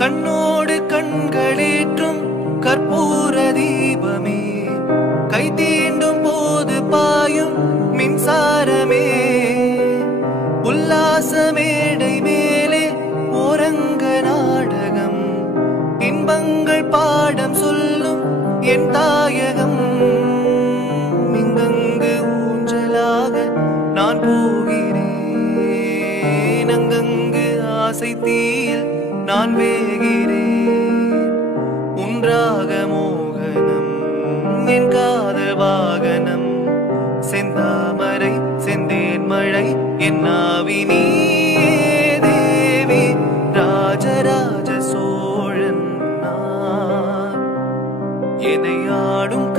கண்ணோடு கண்களேற்றும் கற்பூர தீபமே கை தீண்டும் போது பாயும் மின்சாரமே உல்லாச மேடை மேலே ஓரங்க நாடகம் இன்பங்கள் பாடம் சொல்லும் என் தாயகம் இங்கங்கு ஊஞ்சலாக நான் போகிறேன் அங்கங்கு ஆசை தீயில் நான் வேகிறேன் உன்றாக மோகனம் என் காதல் வாகனம் செந்தாமரை செந்தேன் மழை என் நாவி நீயே தேவி ராஜராஜ சோழன் நான் என்னை ஆடும்